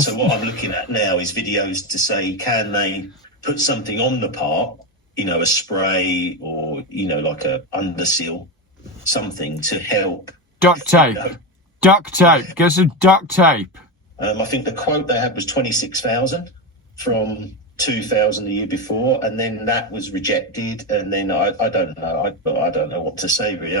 So what I'm looking at now is videos to say, can they put something on the part, a spray or, like a underseal, something to help. Duct tape. Duct tape. Get some duct tape. I think the quote they had was 26,000 from 2,000 the year before, and then that was rejected. And then I don't know. I don't know what to say really.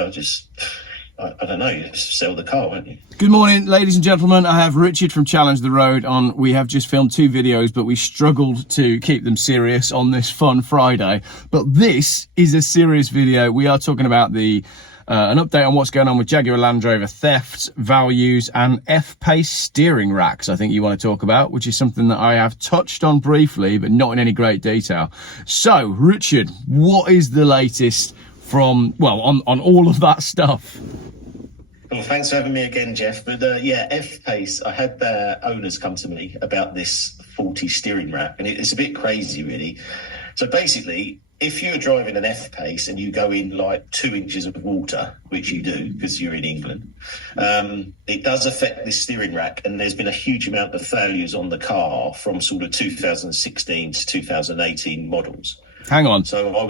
I don't know. You just sell the car, won't you? Good morning, ladies and gentlemen. I have Richard from Challenge the Road on. We have just filmed 2 videos, but we struggled to keep them serious on this fun Friday. But this is a serious video. We are talking about an update on what's going on with Jaguar Land Rover thefts, values, and F Pace steering racks, I think you want to talk about, which is something that I have touched on briefly, but not in any great detail. So, Richard, what is the latest from, on all of that stuff? Well, thanks for having me again, Geoff. But F Pace, I had their owners come to me about this faulty steering rack, and it's a bit crazy, really. So basically, if you're driving an F Pace and you go in like 2 inches of water, which you do because you're in England, it does affect this steering rack. And there's been a huge amount of failures on the car from sort of 2016 to 2018 models. Hang on. So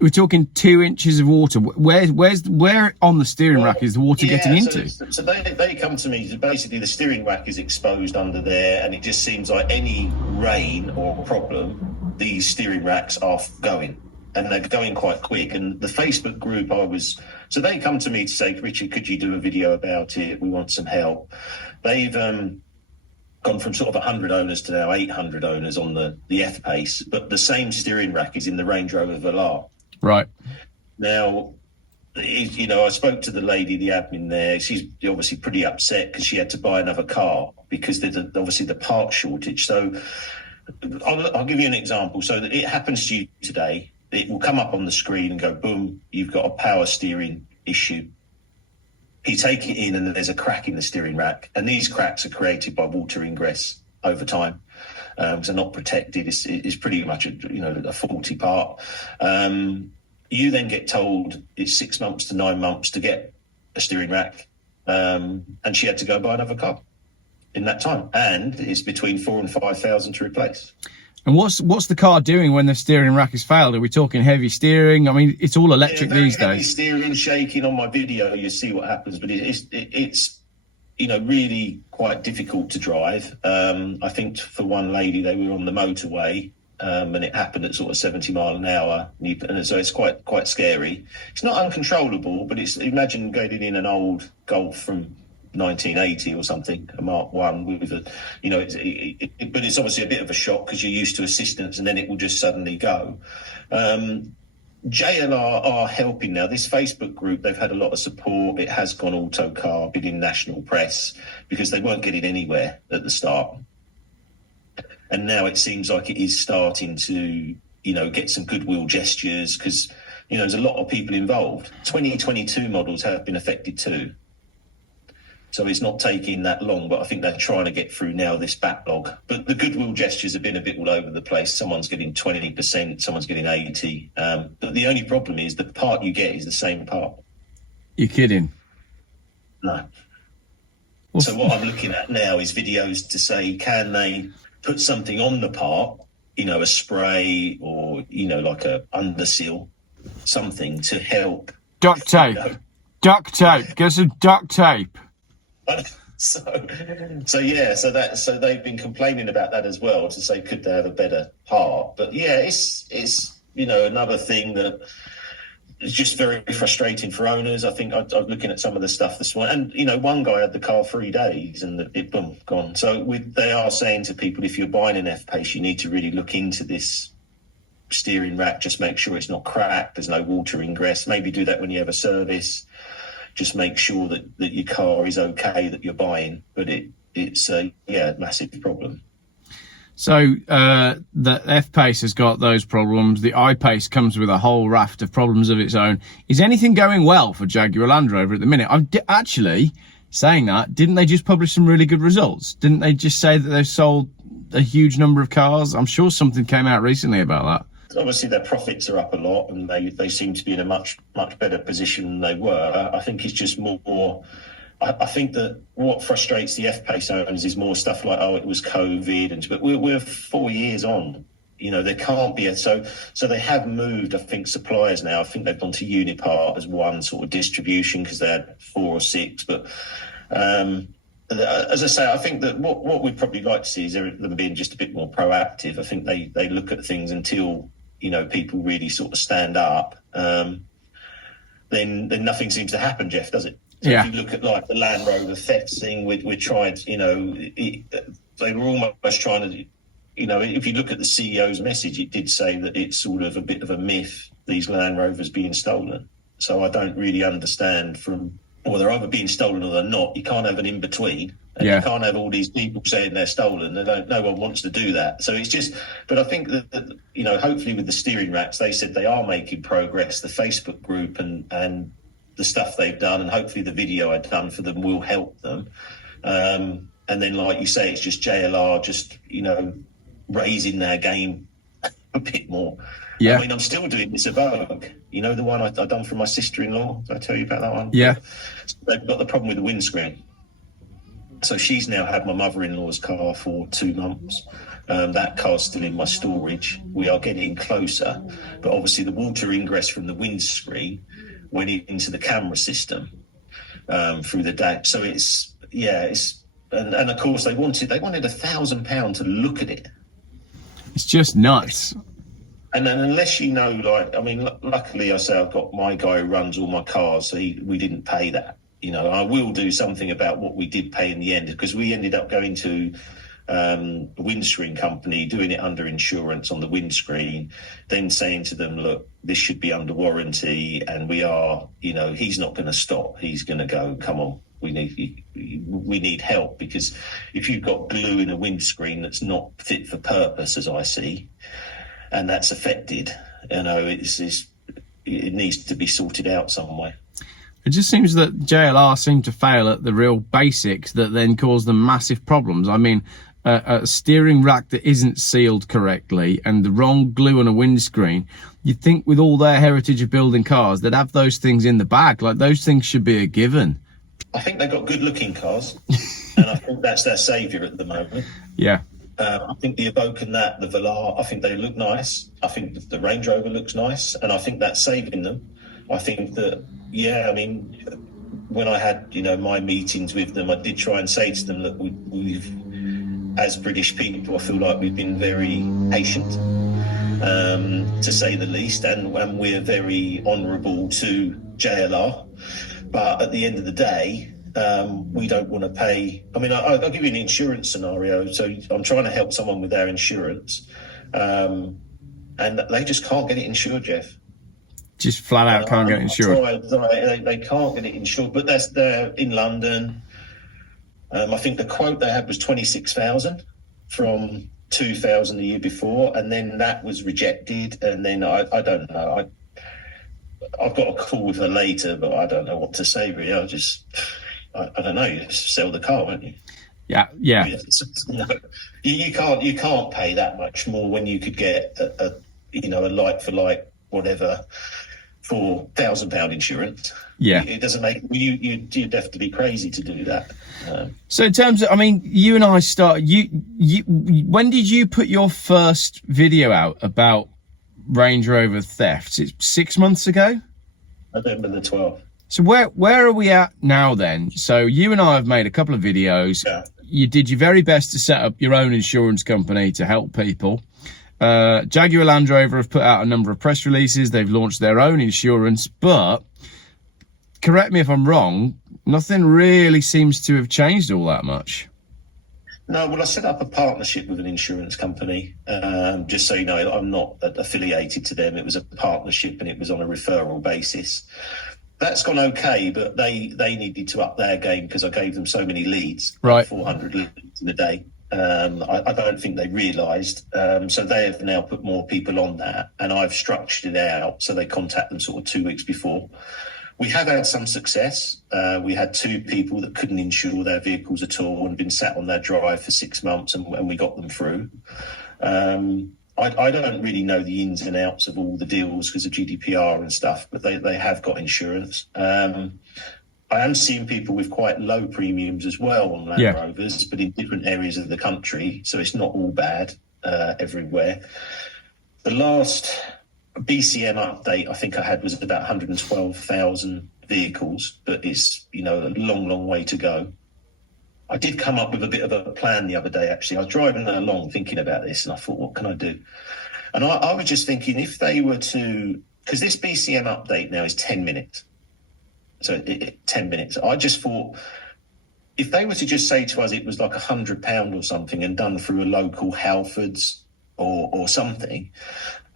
we're talking 2 inches of water. Where on the steering rack is the water getting into? So they come to me. Basically, the steering rack is exposed under there, and it just seems like any rain or problem, these steering racks are going. And they're going quite quick. And the Facebook group so they come to me to say, Richard, could you do a video about it? We want some help. They've gone from sort of 100 owners to now 800 owners on the F Pace, but the same steering rack is in the Range Rover Velar. Right. Now, I spoke to the lady, the admin there. She's obviously pretty upset because she had to buy another car because there's obviously the part shortage. So I'll give you an example. So that it happens to you today. It will come up on the screen and go, boom, you've got a power steering issue. You take it in and there's a crack in the steering rack. And these cracks are created by water ingress over time. So not protected. It's pretty much a faulty part. You then get told it's 6 months to 9 months to get a steering rack. And she had to go buy another car in that time. And it's between 4,000 and 5,000 to replace. And what's the car doing when the steering rack has failed? Are we talking heavy steering? I mean, it's all electric these days. Heavy steering, shaking on my video, you see what happens. But it's really quite difficult to drive. I think for one lady, they were on the motorway and it happened at sort of 70 mile an hour. And so it's quite scary. It's not uncontrollable, but imagine getting in an old Golf from 1980 or something, a Mark 1 with but it's obviously a bit of a shock because you're used to assistance and then it will just suddenly go. JLR are helping now. This Facebook group, they've had a lot of support. It has gone auto car, been in national press because they weren't getting anywhere at the start. And now it seems like it is starting to, get some goodwill gestures because, there's a lot of people involved. 2022 models have been affected too. So it's not taking that long, but I think they're trying to get through now this backlog. But the goodwill gestures have been a bit all over the place. Someone's getting 20%, someone's getting 80%. But the only problem is the part you get is the same part. You're kidding? No. So what I'm looking at now is videos to say, can they put something on the part, a spray or, like a underseal, something to help. Duct tape. Duct tape. Get some duct tape. So they've been complaining about that as well to say could they have a better part. But yeah, it's another thing that is just very frustrating for owners. I think I was looking at some of the stuff this morning, and one guy had the car 3 days and it boom gone. So they are saying to people, if you're buying an F Pace, you need to really look into this steering rack. Just make sure it's not cracked. There's no water ingress. Maybe do that when you have a service. Just make sure that your car is okay that you're buying, but it's a massive problem. So the F Pace has got those problems. The I Pace comes with a whole raft of problems of its own. Is anything going well for Jaguar Land Rover at the minute? I'm actually saying that. Didn't they just publish some really good results? Didn't they just say that they've sold a huge number of cars? I'm sure something came out recently about that. Obviously, their profits are up a lot, and they seem to be in a much better position than they were. I think it's just more I think that what frustrates the F Pace owners is more stuff like, oh, it was COVID, but we're 4 years on. There can't be so they have moved, I think, suppliers now. I think they've gone to Unipart as one sort of distribution because they had 4 or 6. But as I say, I think that what we'd probably like to see is them being just a bit more proactive. I think they look at things until, people really sort of stand up. Then nothing seems to happen, Geoff, does it? So Yeah. if you look at like the Land Rover theft thing, we tried, they were almost trying to, if you look at the CEO's message, it did say that it's sort of a bit of a myth, these Land Rovers being stolen. So I don't really understand well, they're either being stolen or they're not. You can't have an in-between. And Yeah. you can't have all these people saying they're stolen. No one wants to do that. So it's just, but I think that hopefully with the steering racks, they said they are making progress. The Facebook group and the stuff they've done, and hopefully the video I've done for them will help them. And then, like you say, it's just JLR just, raising their game a bit more. Yeah. I mean, I'm still doing this Evoque. The one I done for my sister-in-law. Did I tell you about that one? Yeah. They've got the problem with the windscreen. So she's now had my mother-in-law's car for 2 months. That car's still in my storage. We are getting closer. But obviously the water ingress from the windscreen went into the camera system through the dash. So and of course they wanted £1,000 to look at it. It's just nuts. And then unless luckily I say I've got my guy who runs all my cars, so we didn't pay that. I will do something about what we did pay in the end, because we ended up going to a windscreen company, doing it under insurance on the windscreen, then saying to them, look, this should be under warranty, and we are, he's not going to stop. He's going to go, come on, we need help, because if you've got glue in a windscreen that's not fit for purpose, as I see, and that's affected, it needs to be sorted out some way. It just seems that JLR seem to fail at the real basics that then cause them massive problems. I mean, a steering rack that isn't sealed correctly and the wrong glue on a windscreen, you'd think with all their heritage of building cars, they'd have those things in the bag. Like, those things should be a given. I think they've got good-looking cars, and I think that's their saviour at the moment. Yeah. I think the Evoque and the Velar, I think they look nice. I think the Range Rover looks nice, and I think that's saving them. I think that, when I had, my meetings with them, I did try and say to them that we've, as British people, I feel like we've been very patient, to say the least, and we're very honourable to JLR. But at the end of the day, we don't want to pay. I mean, I'll give you an insurance scenario. So I'm trying to help someone with their insurance, and they just can't get it insured, Geoff. Just flat out can't get it insured. They can't get it insured, but they're in London. I think the quote they had was 26,000 from 2,000 the year before, and then that was rejected. And then I don't know. I've got a call with her later, but I don't know what to say really. I don't know. You just sell the car, won't you? Yeah. No, you can't pay that much more when you could get a like for like whatever for £1,000 insurance. Yeah, it doesn't make you'd have to be crazy to do that. So in terms of, I mean, you and I when did you put your first video out about Range Rover thefts? It's 6 months ago. November the 12th. So where are we at now then? So you and I have made a couple of videos. Yeah. You did your very best to set up your own insurance company to help people. Jaguar Land Rover have put out a number of press releases. They've launched their own insurance, but correct me if I'm wrong, nothing really seems to have changed all that much. No, well, I set up a partnership with an insurance company. Just so you know, I'm not affiliated to them. It was a partnership and it was on a referral basis. That's gone okay, but they needed to up their game because I gave them so many leads, right? 400 leads in a day. I don't think they realised. So they have now put more people on that, and I've structured it out so they contact them sort of 2 weeks before. We have had some success. We had 2 people that couldn't insure their vehicles at all and been sat on their drive for 6 months, and we got them through. I don't really know the ins and outs of all the deals because of GDPR and stuff, but they have got insurance. I am seeing people with quite low premiums as well on Land Yeah. Rovers, but in different areas of the country. So it's not all bad everywhere. The last BCM update I think I had was about 112,000 vehicles, but it's, a long, long way to go. I did come up with a bit of a plan the other day, actually. I was driving along thinking about this, and I thought, what can I do? And I was just thinking, if they were to, because this BCM update now is 10 minutes. So 10 minutes. I just thought, if they were to just say to us it was like £100 or something and done through a local Halfords or something,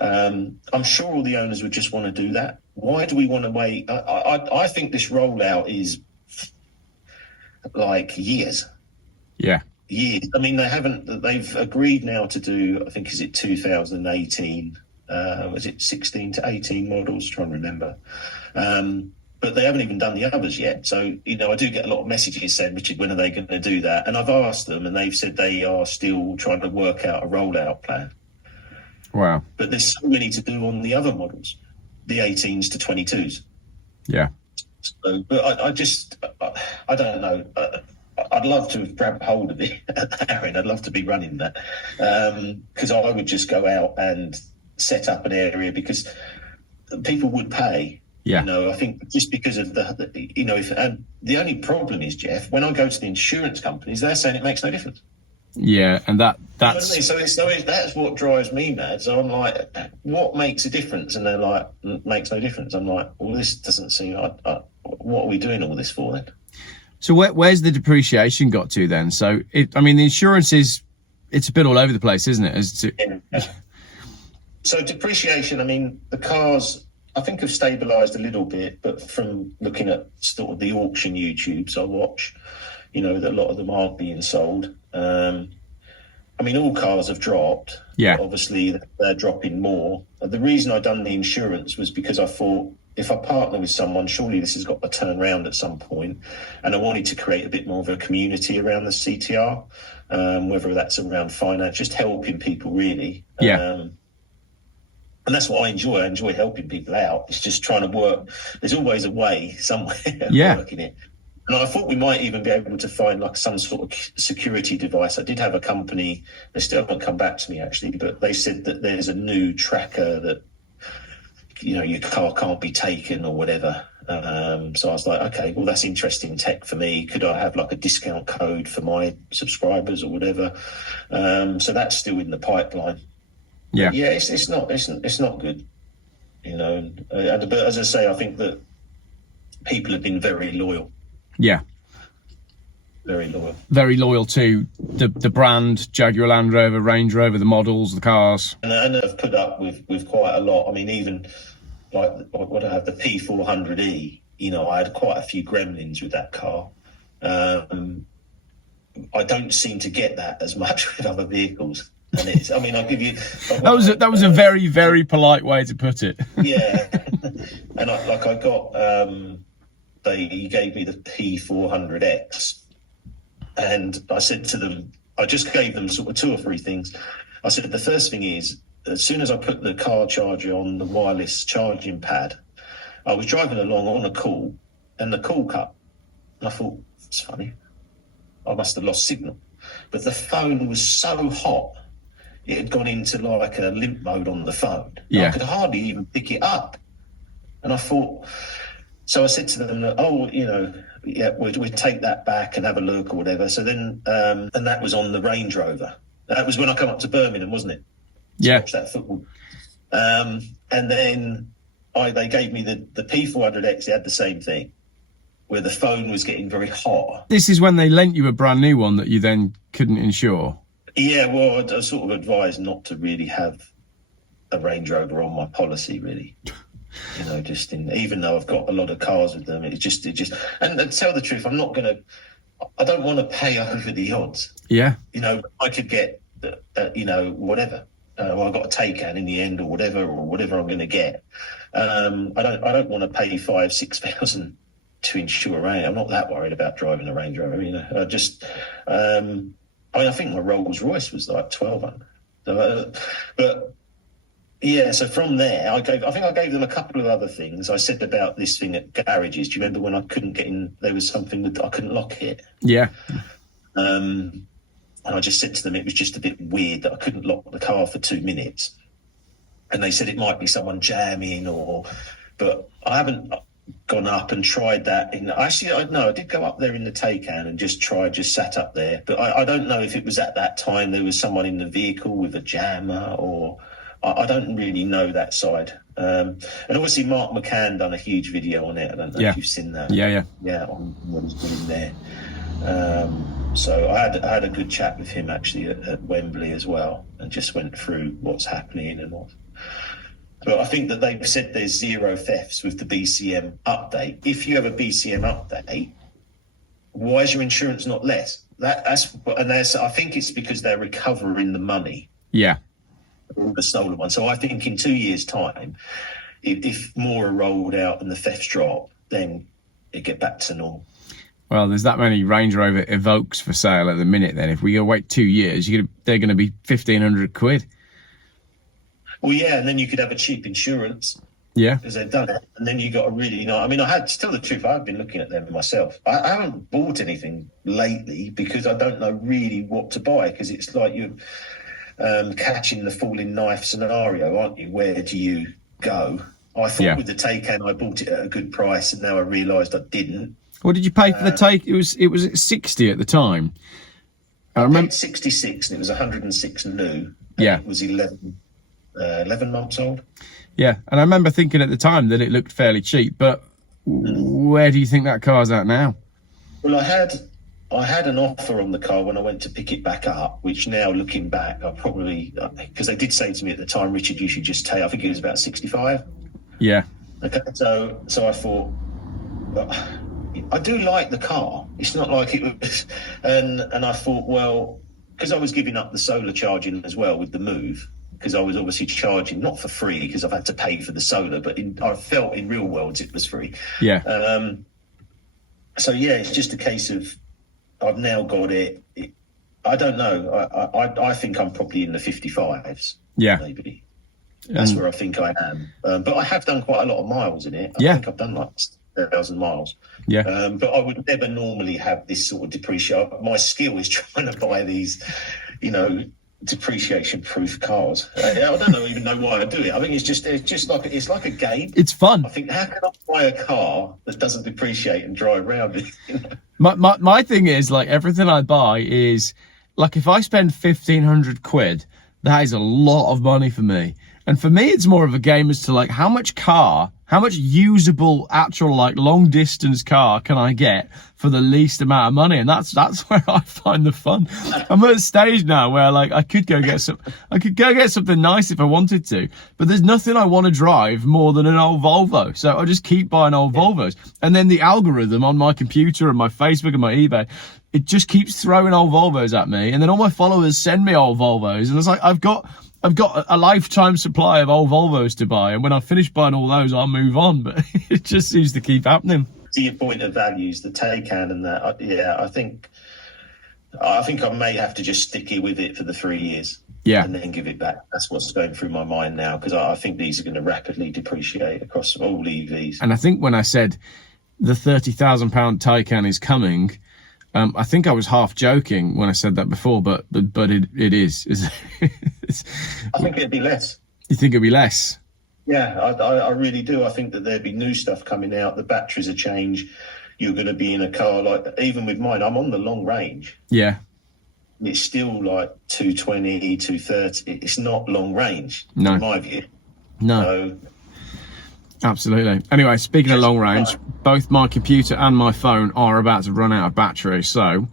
I'm sure all the owners would just want to do that. Why do we want to wait? I think this rollout is like years. Yeah. Years. I mean, they've agreed now to do, I think, is it 2018? Was it 16 to 18 models? Trying to remember. But they haven't even done the others yet. So, I do get a lot of messages saying, Richard, when are they going to do that? And I've asked them, and they've said they are still trying to work out a rollout plan. Wow. But there's so many to do on the other models, the 18s to 22s. Yeah. So, but I don't know. I'd love to have grabbed hold of it, Aaron. I'd love to be running that, because I would just go out and set up an area, because people would pay. Yeah. I think just because of and the only problem is, Geoff, when I go to the insurance companies, they're saying it makes no difference. Yeah, and that's that's what drives me mad. So I'm like, what makes a difference? And they're like, makes no difference. I'm like, well, this doesn't seem. What are we doing all this for then? So where's the depreciation got to then? So the insurance it's a bit all over the place, isn't it? So depreciation. The cars, I think, have stabilised a little bit, but from looking at sort of the auction YouTubes I watch, that a lot of them aren't being sold. All cars have dropped. Yeah. Obviously, they're dropping more. The reason I done the insurance was because I thought, if I partner with someone, surely this has got to turn around at some point. And I wanted to create a bit more of a community around the CTR, whether that's around finance, just helping people really. Yeah. And that's what I enjoy. I enjoy helping people out. It's just trying to work. There's always a way somewhere of working it. And I thought we might even be able to find like some sort of security device. I did have a company, they still haven't come back to me actually, but they said that there's a new tracker that, your car can't be taken or whatever. So I was like, okay, well, that's interesting tech for me. Could I have like a discount code for my subscribers or whatever? So that's still in the pipeline. Yeah. Yeah, it's not good, but as I say, I think that people have been very loyal. Yeah. Very loyal. Very loyal to the brand, Jaguar Land Rover, Range Rover, the models, the cars. And I've put up with quite a lot. Even like what I have, the P400E, I had quite a few gremlins with that car. I don't seem to get that as much with other vehicles. And I'll give you... That was a very, very polite way to put it. Yeah. And I got... He gave me the P400X, and I said to them, I just gave them sort of two or three things. I said, the first thing is, as soon as I put the car charger on the wireless charging pad, I was driving along on a call, and the call cut. And I thought, it's funny. I must have lost signal. But the phone was so hot, it had gone into like a limp mode on the phone. Yeah. I could hardly even pick it up. And I thought... So I said to them, we'd take that back and have a look or whatever. So then, and that was on the Range Rover. That was when I come up to Birmingham, wasn't it? To watch that football. And then they gave me the P400X. It had the same thing, where the phone was getting very hot. This is when they lent you a brand new one that you then couldn't insure. Yeah, well, I sort of advised not to really have a Range Rover on my policy, really. Even though I've got a lot of cars with them, and to tell the truth, I don't want to pay over the odds. Yeah. I could get, whatever. I've got a Taycan in the end or whatever I'm going to get. I don't want to pay 5,000-6,000 to insure. I'm not that worried about driving a Range Rover. I think my Rolls Royce was like 1,200. But Yeah, so from there, I think I gave them a couple of other things. I said about this thing at garages. Do you remember when I couldn't get in? There was something that I couldn't lock it. Yeah. And I just said to them it was just a bit weird that I couldn't lock the car for 2 minutes. And they said it might be someone jamming but I haven't gone up and tried that. Actually, I did go up there in the Taycan and just sat up there. But I don't know if it was at that time there was someone in the vehicle with a jammer or... I don't really know that side. And obviously Mark McCann done a huge video on it. I don't know if you've seen that. Yeah, on what he's doing there. So I had a good chat with him actually at Wembley as well, and just went through what's happening and what. But I think that they've said there's 0 thefts with the BCM update. If you have a BCM update, why is your insurance not less? I think it's because they're recovering the money. Yeah. All the stolen ones. So I think in 2 years' time, if more are rolled out and the thefts drop, then it get back to normal. Well, there's that many Range Rover Evokes for sale at the minute. Then, if we go wait 2 years, they're going to be £1,500. Well, yeah, and then you could have a cheap insurance. Yeah, because they've done it, and then you got to really know. I mean, tell the truth, I've been looking at them myself. I haven't bought anything lately because I don't know really what to buy, because it's like you're catching the falling knife scenario, aren't you? Where do you go? I thought with the Taycan I bought it at a good price, and now I realised I didn't. What did you pay for the Take? It was at 60 at the time. I remember 66, and it was 106 new. Yeah, it was 11 months old. Yeah, and I remember thinking at the time that it looked fairly cheap, but where do you think that car's at now? Well, I had an offer on the car when I went to pick it back up, which now looking back, I probably, because they did say to me at the time, Richard, you should just take, I think it was about 65. Yeah. Okay, so I thought, I do like the car. It's not like it was, and I thought, well, because I was giving up the solar charging as well with the move, because I was obviously charging, not for free, because I've had to pay for the solar, but I felt in real worlds it was free. Yeah. So, yeah, it's just a case of, I've now got it. I don't know. I think I'm probably in the 55s. Yeah. Maybe. That's where I think I am. But I have done quite a lot of miles in it. I think I've done like 1,000 miles. Yeah. But I would never normally have this sort of depreciation. My skill is trying to buy these, depreciation-proof cars. I don't even know why I do it. I think it's like a game. It's fun. I think, how can I buy a car that doesn't depreciate and drive around it? My thing is, like, everything I buy is, like, if I spend £1,500, that is a lot of money for me. And for me, it's more of a game as to, like, how much usable, actual, like, long distance car can I get for the least amount of money? And that's where I find the fun. I'm at a stage now where, like, I could go get something nice if I wanted to, but there's nothing I want to drive more than an old Volvo. So I just keep buying old Volvos. And then the algorithm on my computer and my Facebook and my eBay, it just keeps throwing old Volvos at me. And then all my followers send me old Volvos. And it's like, I've got a lifetime supply of old Volvos to buy, and when I finish buying all those, I'll move on. But it just seems to keep happening. To your point of values, the Taycan and that, I think I may have to just stick it with it for the 3 years, and then give it back. That's what's going through my mind now, because I think these are going to rapidly depreciate across all EVs. And I think when I said the £30,000 Taycan is coming, I think I was half joking when I said that before, but it is. I think it'd be less. You think it'd be less? Yeah, I really do. I think that there'd be new stuff coming out. The batteries are changed. You're going to be in a car, like, even with mine, I'm on the long range. Yeah. It's still like 220, 230. It's not long range, no, in my view. No. So, absolutely. Anyway, speaking of long range, both my computer and my phone are about to run out of battery, so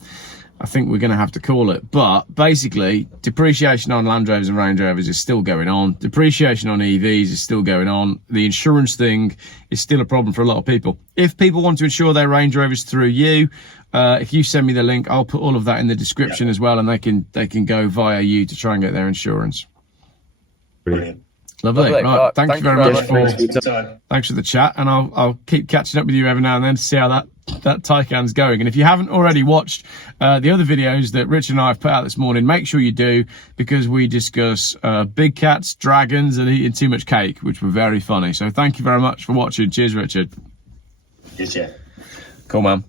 I think we're going to have to call it. But basically, depreciation on Land Rovers and Range Rovers is still going on. Depreciation on EVs is still going on. The insurance thing is still a problem for a lot of people. If people want to insure their Range Rovers through you, if you send me the link, I'll put all of that in the description as well, and they can go via you to try and get their insurance. Brilliant. Lovely. Thank you very much Thanks for the chat, and I'll keep catching up with you every now and then to see how that Taycan's going. And if you haven't already watched the other videos that Richard and I have put out this morning, make sure you do, because we discuss big cats, dragons, and eating too much cake, which were very funny. So thank you very much for watching. Cheers, Richard. Yes, yeah. Cool, man.